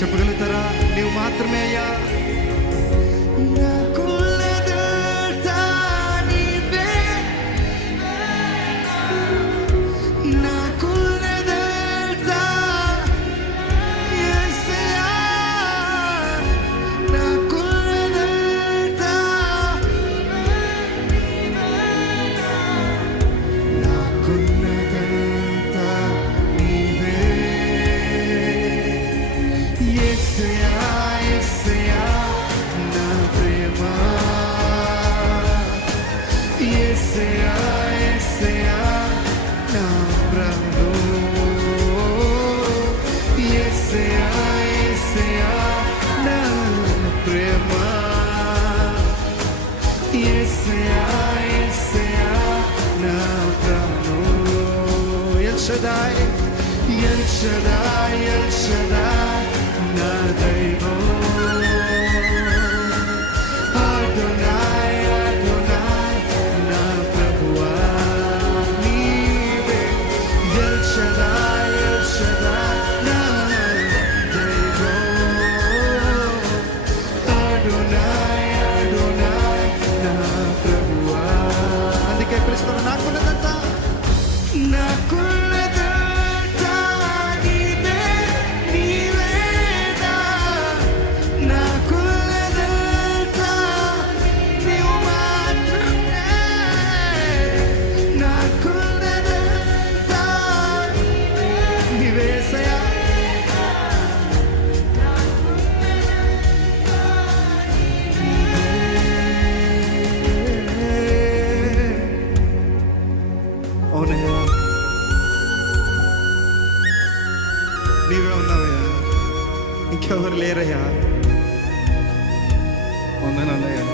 చెప్పగలుగుతారా? నీవు మాత్రమే అయ్యా. El Shaddai, El Shaddai, na daivam. Adonai, Adonai, na Prabhuva neeve. El Shaddai, El Shaddai, na daivam. Adonai, Adonai, na Prabhuva. అందుకే పిలుస్తారు, నాకున్నదంతా నాకు నీవే ఉన్నావయ్యా, ఇంకెవరు లేరయ్యా. ఉందనయ్యా.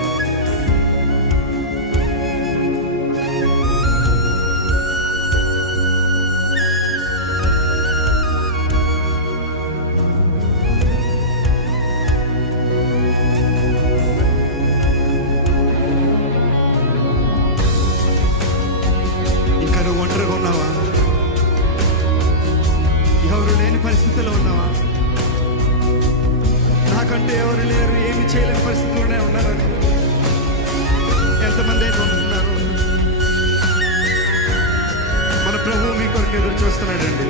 ఇంకా నువ్వు ఒంటరిగా ఉన్నావా? ఎవరు లేని పరిస్థితిలో ఉన్నావా? నాకంటే ఎవరు లేరు, ఏమి చేయలేని పరిస్థితుల్లోనే ఉన్నారని ఎంతమంది అయితే ఉంటున్నారు? మన ప్రభువు మీ కొరకు ఎదురు చూస్తున్నాడండి.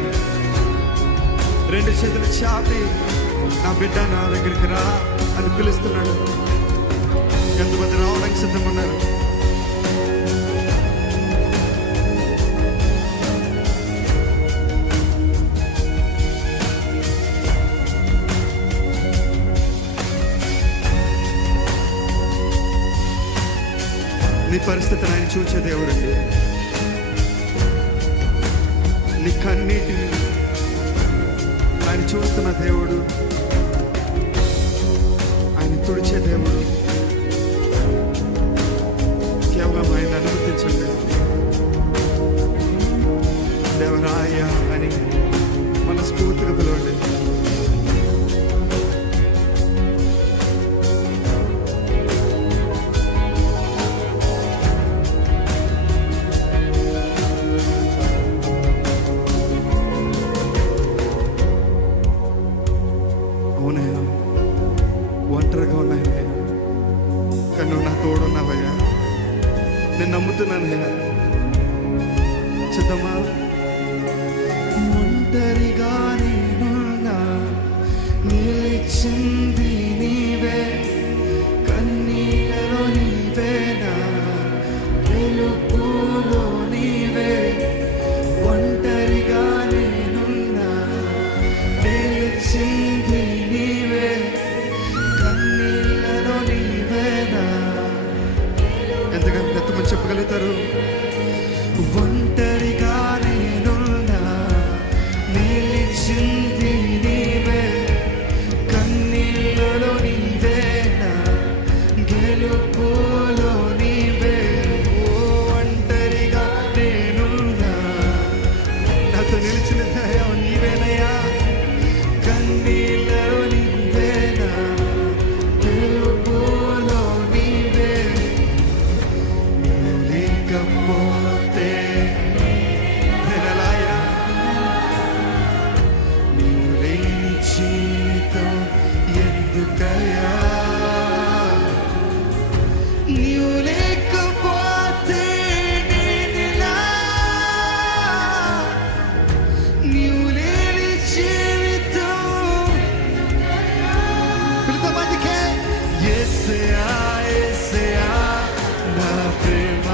రెండు చేతులు చాపి నా బిడ్డ నా దగ్గరికి రా అని పిలుస్తున్నాడు. ఎంతమంది రావడానికి సిద్ధంగా ఉన్నారు? నీ పరిస్థితిని ఆయన చూచే దేవుడండి. నీ కన్నీటిని ఆయన చూస్తున్న దేవుడు, ఆయన తుడిచే దేవుడు. కేవలం ఆయన అనుమతించండి. దేవరాయ అని మనస్ఫూర్తిగా పిలవండి. ఒంటరిగా ఉన్నాయా? కానీ నువ్వు నా తోడున్నావయ్యా. నేను నమ్ముతున్నానయ్యా. సిద్ధమా? ఒంటరిగా నేనున్నా, నిలిచింది నీవే, కన్నీళ్ళలో నీవేనా, గెలుపులో నీవే. ఒంటరిగా నేనున్నా, నిలిచింది నీవే, కన్నీళ్ళలో నీవేనా. ఎంతగా ఎంతమంది చెప్పగలుగుతారు? ఒంటరిగా నేనున్నా, నిలిచింది నీవే, కన్నీళ్ళలో నీవేనా, గెలుపులో నీవే. ఓ ఒంటరిగా నేనున్నా, నాతో నిలిచిన దయా నీవేనయ్యా, కన్నీళ్ళలో నీవేనా, గెలుపులో నీవే. లేకపో ఎందుకయ్యా నీవు లేకపోతే నేనెలా, నీవు లేని జీవితం పిలుతమందికే యేసయ్యా యేసయ్యా నా ప్రేమ,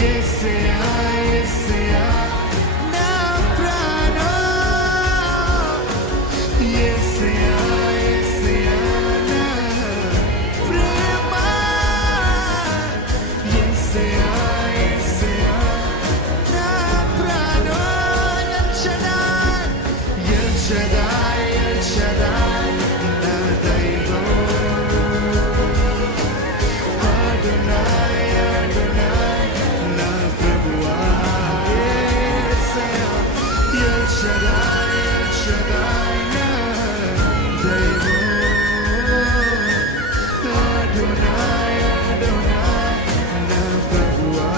యేసయ్యా యేసయ్యా నా ప్రాణం, యేసయ్యా యేసయ్యా నా ప్రేమ, యేసయ్యా యేసయ్యా నా ప్రాణం. ఎల్ షడాయ్ ఎల్ షడాయ్ నా దైవం, అడోనాయ్ అడోనాయ్ నా ప్రభువా, యేసయ్యా ఎల్ షడాయ్ నా దైవం, అడోనాయ్ అడోనాయ్ నా ప్రభువా.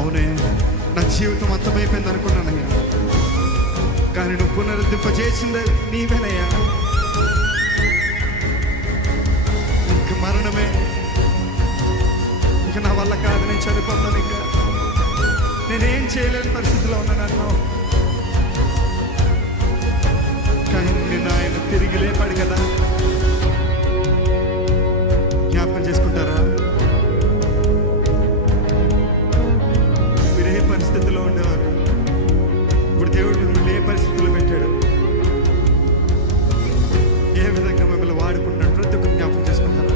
అవునే, నా జీవితం అంతమైపోయింది అనుకున్నానయ్యా, కానీ నువ్వు పునరుద్ధరింపజేసింది నీవేనయ్యా. ఇంక మరణమే, ఇంక నా వల్ల కాదు, నేను చనిపోతాను, ఇంకా నేనేం చేయలేని పరిస్థితిలో ఉన్నాను అన్నావు. కానీ నిన్ను ఆయన తిరిగి లేపాడు కదా. జ్ఞాపకం చేసుకుంటారా? మీరు ఏ పరిస్థితిలో ఉండేవారు, ఇప్పుడు దేవుడు మిమ్మల్ని ఏ పరిస్థితుల్లో పెట్టాడు, ఏ విధంగా మిమ్మల్ని వాడుకుంటున్నాడు, ప్రతి ఒక్కరు జ్ఞాపకం చేసుకుంటారా?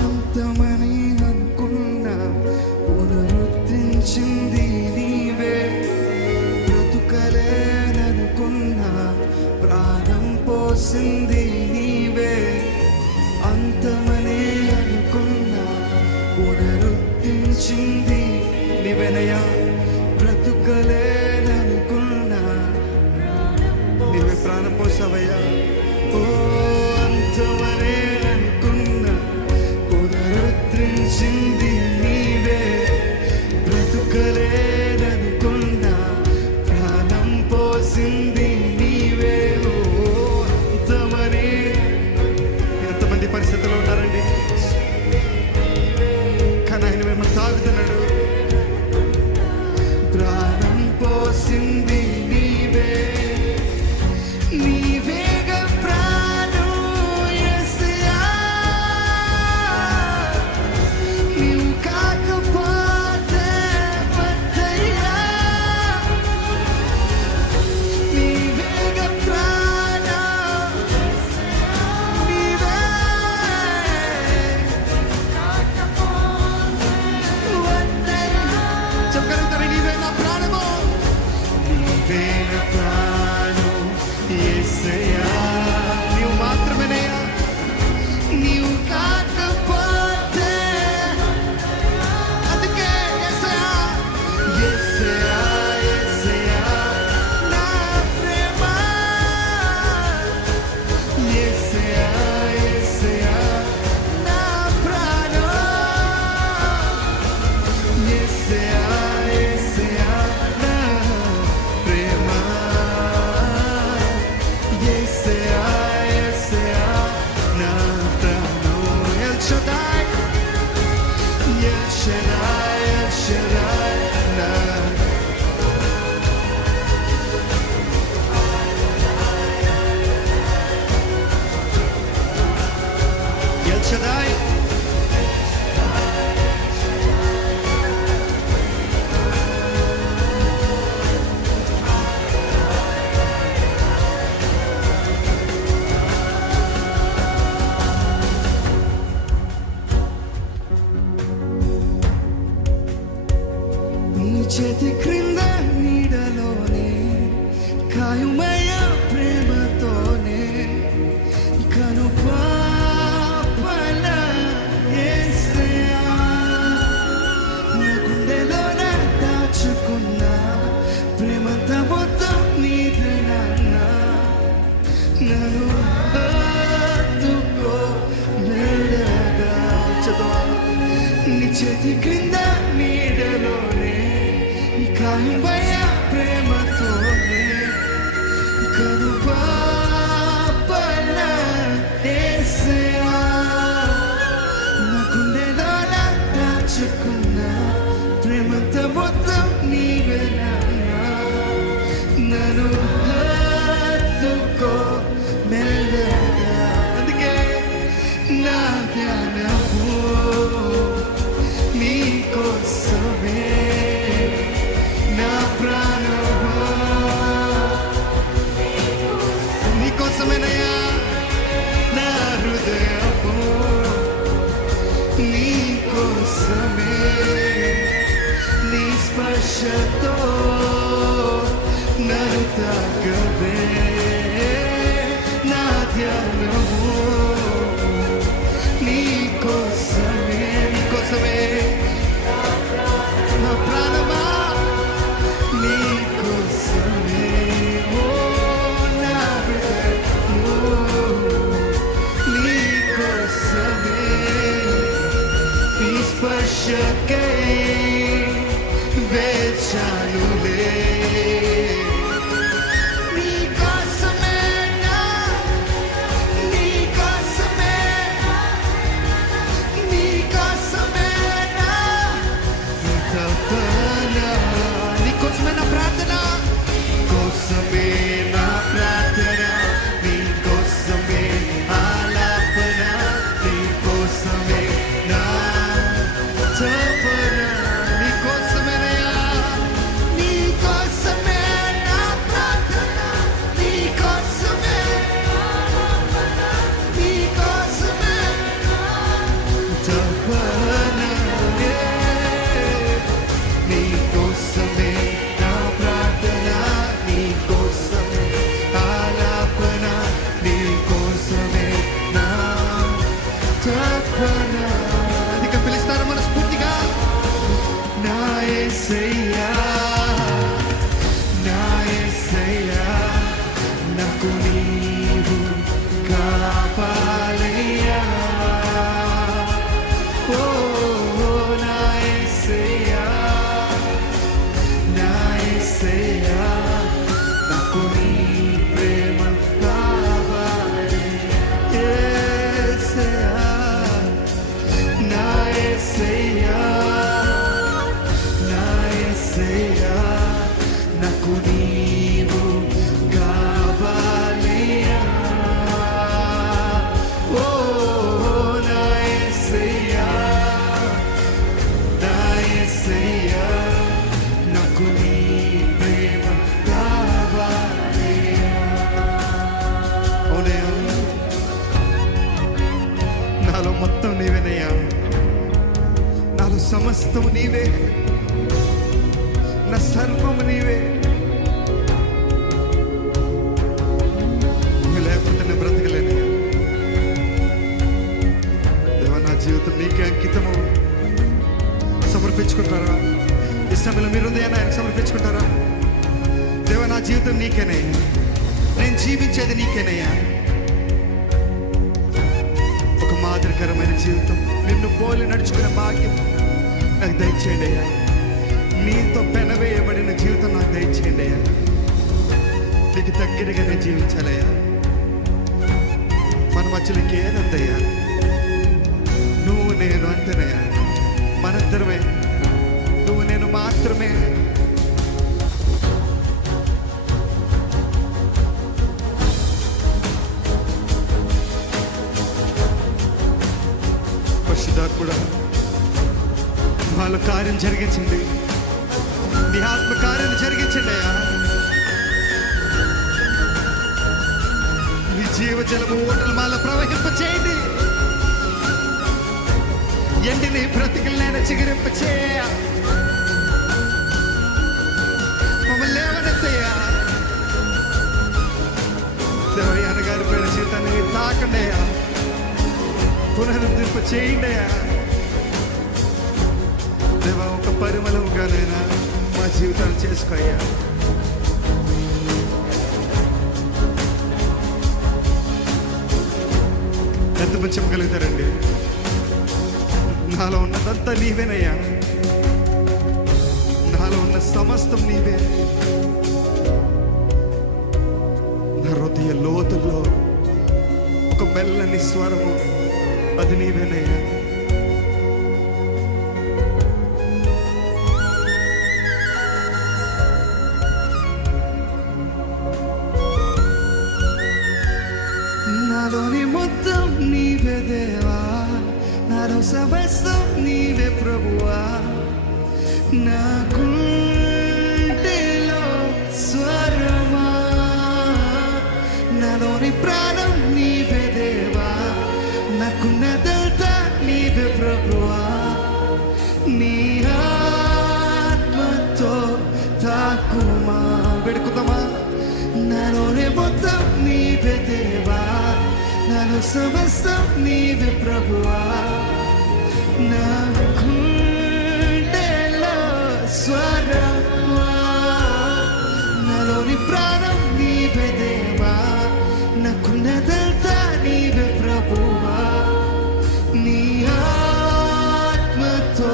అంతమని అనుకున్నా పునరుద్ధరించింది నీవే, బ్రతుకలేననుకున్నా ప్రాణం పోసింది నీవే. అంతమని అనుకున్నా పునరుద్ధరించింది నీవేనయ్యా, బ్రతుకలేననుకున్నా నీవే ప్రాణం పోసావయ్యా. ఓ అంతమనే అనుకున్నా పునరుద్ధరించింది నీవే, బ్రతుకలేననుకున్నా ప్రాణం పోసింది నీవే. ఓ అంతమనే, ఎంతమంది పరిస్థితుల్లో ఉన్నారండి, కానీ ఆయన మిమ్మల్ని తాగుతున్నాడు. ప్రాణం పోసింది నీవే, నీవేగా ప్రాణం యేసయ్యా, నీవు కాకపోతే వద్దయ్యా, నీవేగా ప్రాణం, నీవే చేతి క్రింద నీడలోనే కాయుమయ ప్రేమతోనే కను పాపల యేసయ్యా నా గుండెలోన దాచుకున్న ప్రేమంతా మొత్తం నీదే నాన్న నన్ను హత్తుకో మెల్లగా చదవా నీ చేతి క్రింద నీడలోనే కాయుమయ ప్రేమతోనే కను పాపల యేసయ్యా నా గుండెలోన దాచుకున్న ప్రేమంతా మొత్తం నీవే నాన్న నన్ను హత్తుకో మెల్లగా అందుకే నా ధ్యానము నీ కోసమే నా ప్రాణము నీ కోసమేనయ్యా నా హృదయము నీ కోసమే నీ స్పర్శతో నన్ను తాకవే నా ధ్యానము నీ కోసమే నా ప్రాణమా నీ కోసమే ఓ నా హృదయము నీ కోసమే నీ స్పర్శకై వేచానులే నీ కోసమే నీ కోసమే నీ కోసమే తపన నీ కోసమే నా ప్రార్థన కోసమే నా ప్రార్థన నీ కోసమే ఆలాపన నీ కోసమే నా తపన నీ కోసమేనయ్యా నీ కోసమే నా ప్రార్థన నీ కోసమే నీ కోసమే తపన నీ కోసమే నా ప్రార్థన నీ కోసమే ఆలాపన నీ కోసమే నా తపన అధిక పిలుస్తారు మనస్ఫూర్తిగా నా యేసయ్యా నా యేసయ్యా నాకు నీవు కాపాలయ్యా ఓ నా యేసయ్యా నా యేసయ్యా నాకు నీ ప్రేమ కావాలి యేసయ్యా నా యేసయ్యా నా యేసయ్యా నాకు నీవు కావాలయ్యా ఓ నా యేసయ్యా నా యేసయ్యా నాకు నీ ప్రేమ కావాలయ్యా అవునయ్యా నాలో మొత్తం నీవేనయ్యా నాలో సమస్తము నీవే నా సర్వము నీవే నువ్వు లేకపోతే నేను బ్రతకలేనయ్యా దేవా నా జీవితం నీకే అంకితము సమర్పించుకుంటారా ఈ సమయంలో మీరు హృదయాన్ని ఆయన సమర్పించుకుంటారా దేవా నా జీవితం నీకేనే నేను జీవించేది నీకేనయ్యా ఒక మాదిరికరమైన జీవితం నిన్ను పోలి నడుచుకునే భాగ్యం నాకు దయచేయండి అయ్యా నీతో పెనవేయబడిన జీవితం నాకు దయచేయండి అయ్యా నీకు దగ్గరగా నేను జీవించాలయ్యా మన మధ్యలో ఇంకేదంతయ్యా నువ్వు నేను అంతేనయ్యా మనందరమే నువ్వు నేను మాత్రమే పరిశుద్ధాత్ముడా వాళ్ళ కార్యం జరిగించండి నీ ఆత్మ కార్యం జరిగించండి అయ్యా నీ జీవజలము ఓటలు మాల ప్రవహింపచేయండి ఎండిని బ్రతికిలైన చిగురింపచేయ తాకండి అయ్యా, పునరుద్ధరింప చేయండి అయ్యా. దేవా, ఒక పరిమళముగానైనా మా జీవితాలు చేసుకోయ్యా. ఎంత చెప్పగలుగుతారండి? నాలో ఉన్నదంతా నీవేనయ్యా, నాలో ఉన్న సమస్తం నీవే. నా హృదయ లోతుల్లో ఒక మెల్లని స్వరము, అది నీవేనయ్యా. నాలోని మొత్తం నీవే దేవా, నాలో సమస్తం నీవే ప్రభువా. నా గుండెలో స్వరమా, నాలోని ప్రాణం నీవే దేవా, నాకున్నదంతా నీవే ప్రభువా. నీ ఆత్మతో తాకుమా, పెడుకుందామా. నాలోని మొత్తం నీవే దేవా, నాలో సమస్తం నీవే ప్రభువా. నా గుండెలో స్వరమా, నాలోని ప్రాణం నీవే దేవా, నాకున్నదంతా నీవే ప్రభువా. నీ ఆత్మతో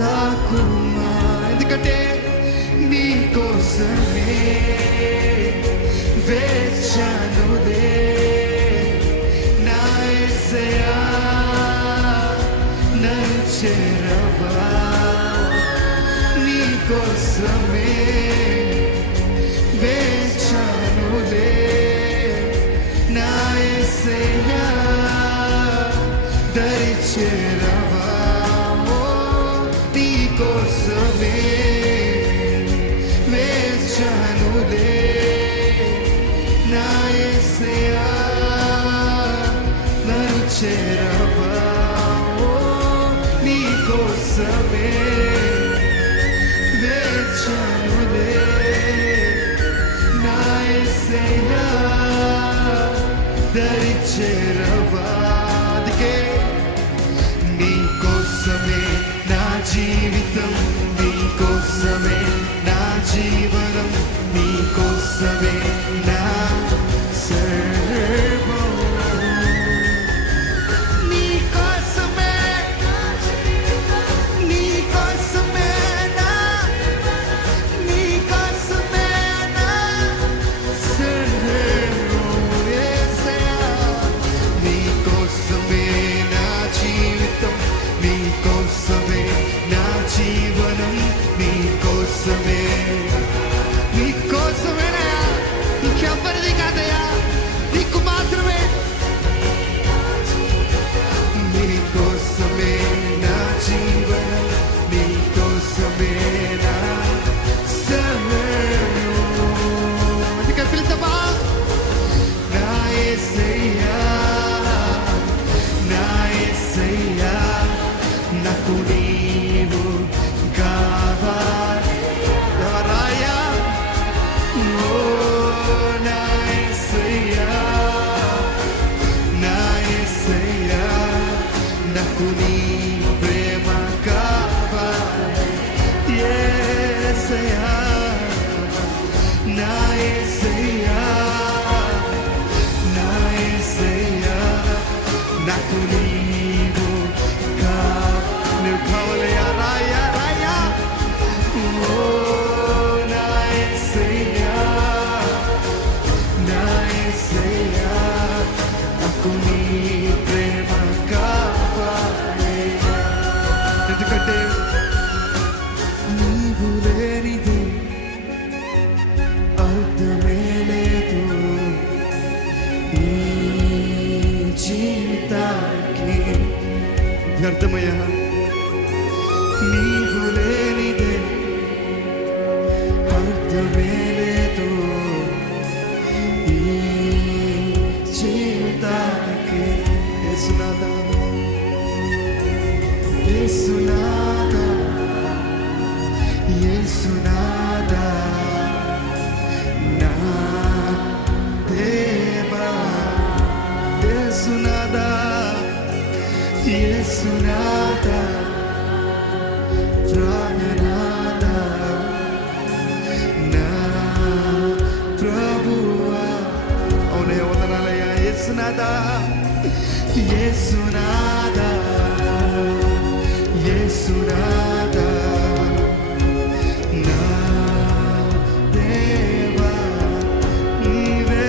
తాకుమా, ఎందుకంటే నీ కోసమే వేచానులే నా యేసయ్యా, నన్ను చేరవా. నీ కోసమే వేచానులే నా యేసయ్యా, దరి చేరవా. నీ కోసమే వేచానులే నా యేసయ్యా, నన్ను చేరవా. నీ కోసమే వేచానులే నా యేసయ్యా, దరి చేరవా. అందుకే నీ కోసమే నా జీవితం, నీ కోసమే నా జీవనం, నీ కోసమే నా సర్వం. నీ కోసమే, నీ కోసమే నా, నీ కోసమే నా సర్వం. యేసయ్యా, నీ కోసమే నా జీవితం, నీ కోసమే నా జీవనం, నీ కోసమే, నీ కోసమేనయ్యా, ఇంకెవ్వరిది కాదయ్యా, నీకు మాత్రమే. నీ కోసమే నా జీవనం, నీ కోసమే నా సర్వం. అందుకే పిలుద్దామా. నా యేసయ్యా, నా యేసయ్యా, నాకు నీవు కావాలి. ఎవరాయా? ఓ నా యేసయ్యా, నా యేసయ్యా, నాకు నీ ప్రేమ కావాలి. యేసయ్యా, నా యేసయ్యా, నా యేసయ్యా, నాకు నీవు కావాలయ్యా. రాయా రాయా. ఓ నా యేసయ్యా, నా యేసయ్యా, నాకు నీ ప్రేమ కావాలయ్యా. ఎందుకంటే నీవు లేనిది అర్థమే లేదు ఈ జీవితానికి. వ్యర్థమయ్యా, నీవు లేనిదే అర్థమే లేదు ఈ జీవితానికి. యేసునాథా, యేసునాథా, యేసునాథా, నా దేవా, యేసునాథా ప్రాణనాథా నా ప్రభువా. అవునయ్య, వందనాలయ్యా. యేసునాథా యేసునాథా యేసునాథా నా దేవా నీవే.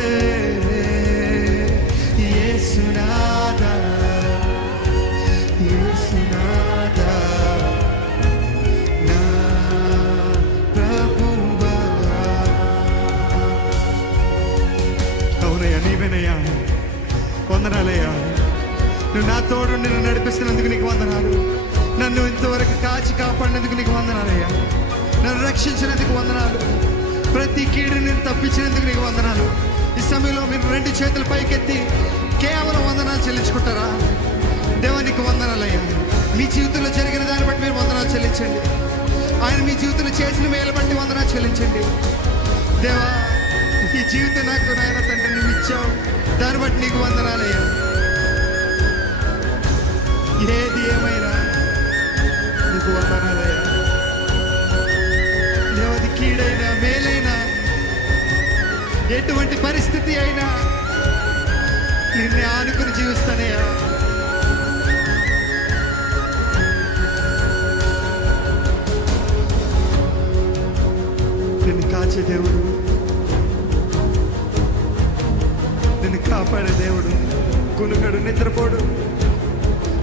యేసునాథా యేసునాథా నా ప్రభువా. అవునయ్యా, నీవేనయ్యా. వందనాలయ్యా. నువ్వు నా తోడు నిన్ను నడిపిస్తున్నందుకు నీకు వందనాలు. నన్ను ఇంతవరకు కాచి కాపాడినందుకు నీకు వందనాలయ్యా. నన్ను రక్షించినందుకు వందనాలు. ప్రతి కీడు నేను తప్పించినందుకు నీకు వందనాలు. ఈ సమయంలో మీరు 2 చేతులు పైకెత్తి కేవలం వందనాలు చెల్లించుకుంటారా? దేవా, నీకు వందనాలయ్యా. మీ జీవితంలో జరిగిన దాన్ని బట్టి మీరు వందనాలు చెల్లించండి. ఆయన మీ జీవితంలో చేసిన మేలు బట్టి వందనాలు చెల్లించండి. దేవా, ఈ జీవితం నాకు నాయన తండ్రి నువ్వు ఇచ్చావు, దాన్ని బట్టి నీకు వందనాలయ్యా. ఏది ఏమైనా నీకు వందనాలయ్యా. దేవది కీడైనా మేలైనా ఎటువంటి పరిస్థితి అయినా నిన్నే ఆనుకుని జీవిస్తానయ్యా. నిన్ను కాచే దేవుడు, నిన్ను కాపాడే దేవుడు, కునుకడు నిద్రపోడు,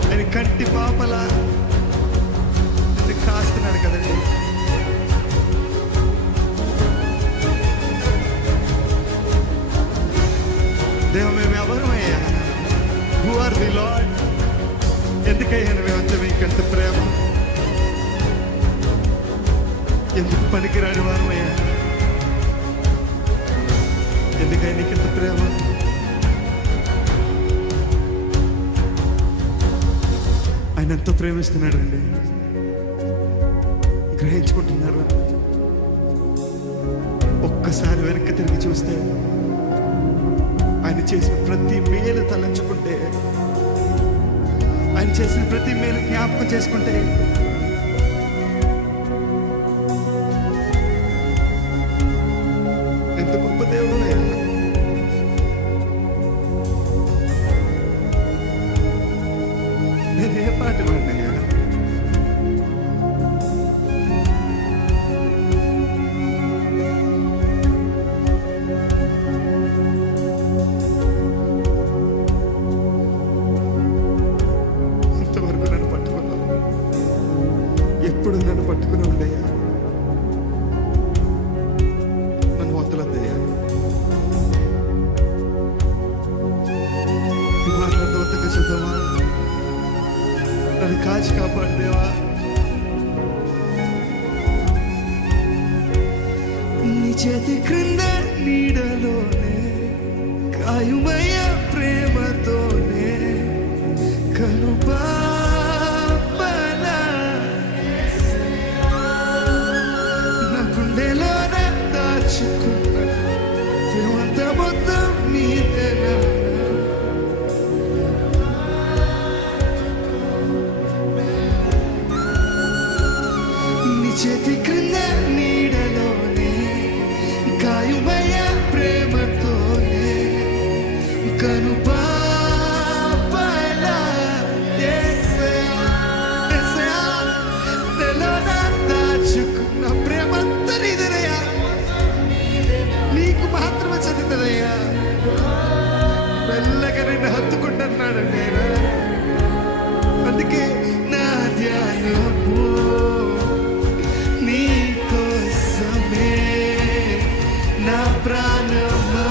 ఆయన కంటి పాపలా నిన్ను కాస్తున్నాడు కదండి. దేవ, మేము ఎవరమయ్యా? Who are the lord? ఎందుకయ్యా మేమంతా మీకంత ప్రేమ? ఎందుకు పనికిరాని వారమయ్యా? ఎందుకయ్యా నీకింత ప్రేమ? ఆయన ఎంతో ప్రేమిస్తున్నాడు అండి. గ్రహించుకుంటున్నారు? ఒక్కసారి వెనక్కి తిరిగి చూస్తే, ఆయన చేసిన ప్రతి మేలు తలంచుకుంటే, ఆయన చేసిన ప్రతి మేలు జ్ఞాపకం చేసుకుంటే, ఎంత గొప్ప దేవుడు. నేనే పాట పాడినయ్యా? ఇంతవరకు నన్ను పట్టుకున్నావు, ఎప్పుడు నన్ను పట్టుకుని ఉండయ్యా. నన్ను వదలొద్దయ్యా. మాట్లాడవద్దకు చూద్దామా? నన్ను కాచి కాపాడదేవా. నీ చేతి క్రింద నీడలోనే కాయుమయ్య ప్రేమతోనే కనుపాపలా నా గుండెలోన దాచుకున్న ప్రేమంత మొత్తం నీదేనా. చేతి క్రింద నీడలోనే కాయుమయ్య ప్రేమతోనే కనుపాపలా నెలోన దాచుకున్న ప్రేమంతా నీదనయ్యా. నీకు మాత్రమే చదువుతుందయ్యా. మెల్లగా నిన్ను హత్తుకుంటున్నాడండి ఆయన. అందుకే నా ధ్యానము నీకోసమే, నా ప్రాణమా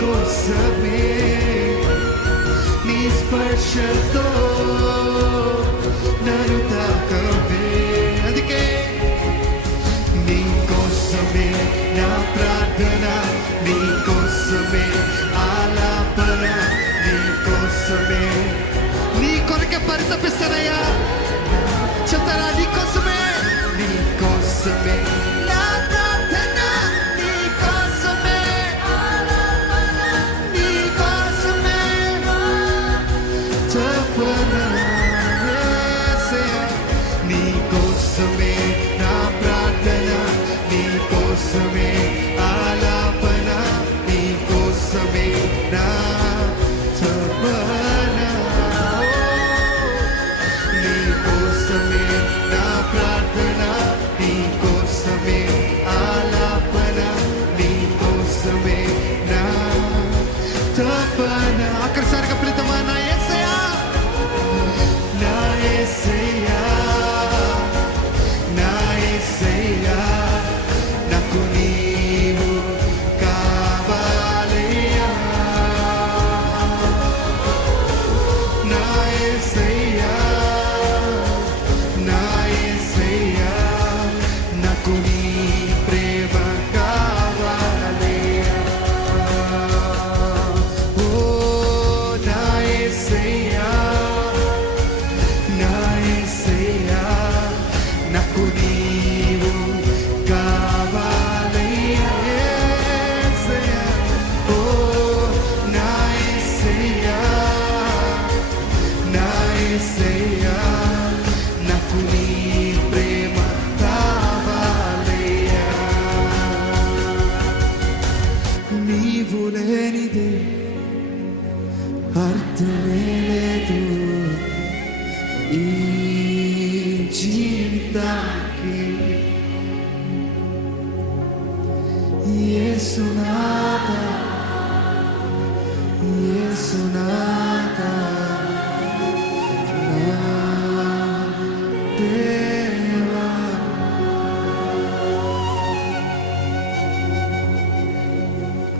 కోసమే నీ స్పర్శతో నన్ను తాకవే. అందుకే నీ కోసమే నా ప్రార్థన, నీ కోసమే ఆలాపన, నీ కోసమే నీ కొరకే పరితపిస్తానయ్యా. చెప్తారా? నీ కోసమే, నీ కోసమే నా ప్రార్థన, నీ కోసమే నీ కోసమే తపన యేసయ్యా. నీ కోసమే నా ప్రార్థన, నీ కోసమే ఆలాపన, నీ కోసమే నా తపన. నీ కోసమే నా ప్రార్థన, నీ కోసమే ఆలాపన, నీ కోసమే నా తపన. ఆఖరిసారిగా పిలుద్దామా? నా యేసయ్యా, నా యేసయ్యా, నా యేసయ్యా, నాకు నీవు కావాలయ్యా. నా యేసయ్యా, నా యేసయ్యా, నాకు నీ ప్రేమ కావాలయ్యా. ఓ నా యేసయ్యా, నా యేసయ్యా, నాకు నీవు కావాలయ్యా. యేసయ్యా, ఓ నా యేసయ్యా, నా యేసయ్యా, నాకు నీ ప్రేమ కావాలయ్యా. నీవు లేనిదే అర్థమే లేదు ఈ జీవితానికి. యేసునాథా, యేసునాథా, నా దేవా.